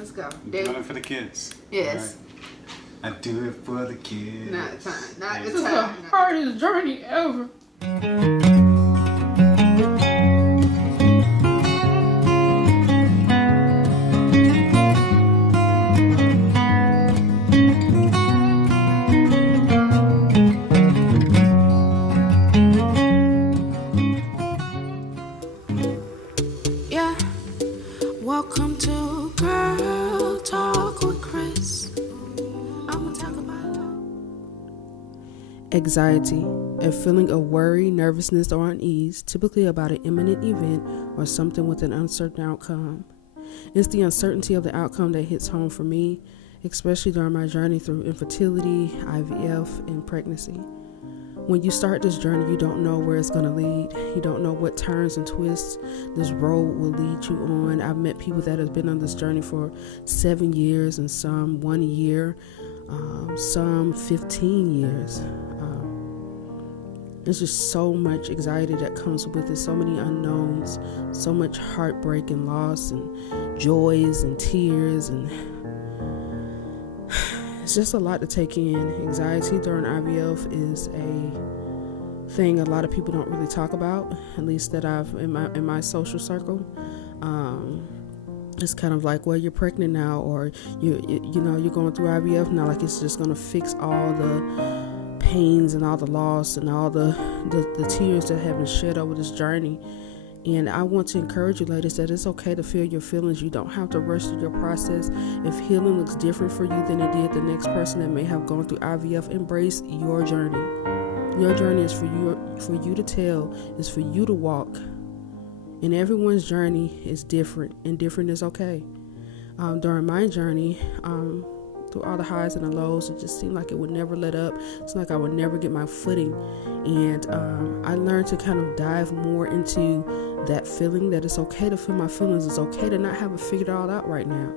Let's go. Doing it for the kids. Yes. Right. I do it for the kids. Not the time. Not the This is the time. hardest journey ever. Yeah. Welcome to Girl Talk with Chris. I'ma talk about anxiety, a feeling of worry, nervousness, or unease, typically about an imminent event or something with an uncertain outcome. It's the uncertainty of the outcome that hits home for me, especially during my journey through infertility, IVF, and pregnancy. When you start this journey, you don't know where it's going to lead. You don't know what turns and twists this road will lead you on. I've met people that have been on this journey for 7 years and some 1 year, some 15 years. There's just so much anxiety that comes with it, so many unknowns, so much heartbreak and loss and joys and tears, and it's just a lot to take in. Anxiety during IVF is a thing a lot of people don't really talk about, at least that I've in my social circle. It's kind of like, well, you're pregnant now, or you're going through IVF now, like it's just gonna fix all the pains and all the loss and all the tears that have been shed over this journey. And I want to encourage you, ladies, that it's okay to feel your feelings. You don't have to rush through your process. If healing looks different for you than it did the next person that may have gone through IVF, embrace your journey. Your journey is for you to tell, is for you to walk. And everyone's journey is different, and different is okay. During my journey, through all the highs and the lows, it just seemed like it would never let up. It's like I would never get my footing. And I learned to kind of dive more into that feeling, that it's okay to feel my feelings. It's okay to not have it figured all out right now.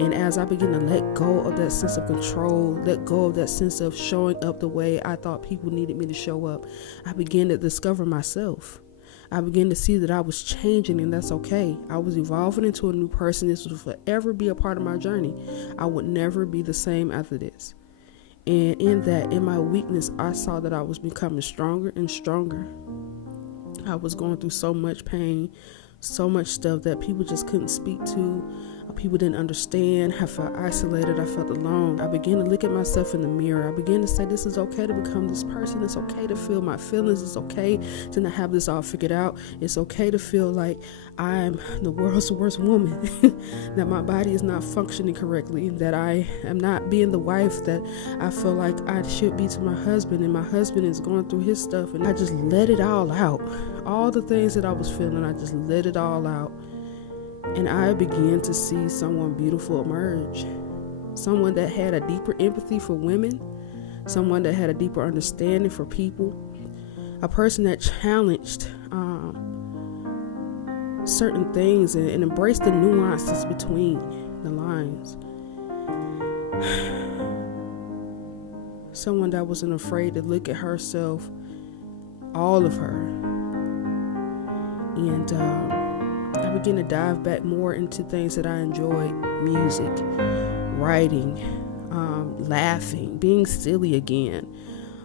And as I begin to let go of that sense of control, let go of that sense of showing up the way I thought people needed me to show up, I began to discover myself. I began to see that I was changing, and that's okay. I was evolving into a new person. This would forever be a part of my journey. I would never be the same after this. And in my weakness, I saw that I was becoming stronger and stronger. I was going through so much pain, so much stuff that people just couldn't speak to. People didn't understand. I felt isolated. I felt alone. I began to look at myself in the mirror. I began to say, this is okay to become this person. It's okay to feel my feelings. It's okay to not have this all figured out. It's okay to feel like I'm the world's worst woman, that my body is not functioning correctly, that I am not being the wife that I feel like I should be to my husband, and my husband is going through his stuff. And I just let it all out. All the things that I was feeling, I just let it all out. And I began to see someone beautiful emerge. Someone that had a deeper empathy for women. Someone that had a deeper understanding for people. A person that challenged certain things and embraced the nuances between the lines. Someone that wasn't afraid to look at herself, all of her. And I began to dive back more into things that I enjoyed: music, writing, laughing, being silly again.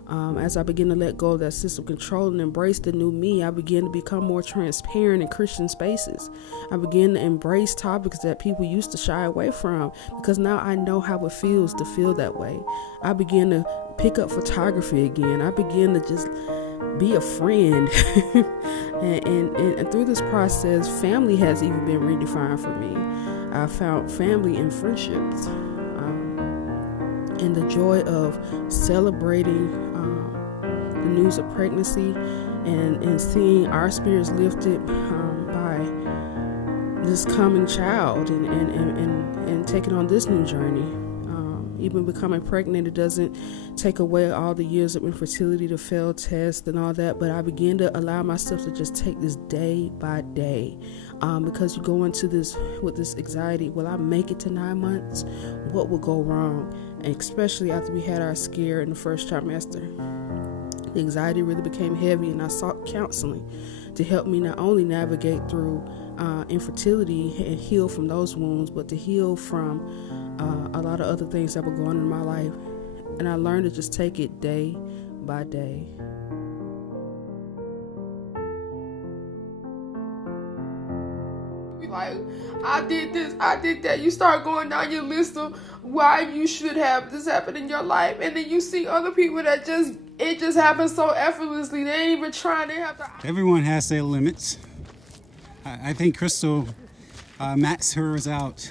As I began to let go of that sense of control and embrace the new me, I began to become more transparent in Christian spaces. I began to embrace topics that people used to shy away from, because now I know how it feels to feel that way. I began to pick up photography again. I began to just be a friend. and through this process, family has even been redefined for me. I found family in friendships, and the joy of celebrating the news of pregnancy and seeing our spirits lifted by this coming child and taking on this new journey. Even becoming pregnant, it doesn't take away all the years of infertility, the failed test and all that, but I began to allow myself to just take this day by day, because you go into this with this anxiety. Will I make it to 9 months? What will go wrong? And especially after we had our scare in the first trimester, the anxiety really became heavy, and I sought counseling to help me not only navigate through infertility and heal from those wounds, but to heal from a lot of other things that were going on in my life. And I learned to just take it day by day. Like, I did this, I did that. You start going down your list of why you should have this happen in your life, and then you see other people that it just happens so effortlessly. They ain't even trying. They have to. Everyone has their limits. I think Crystal maxed hers out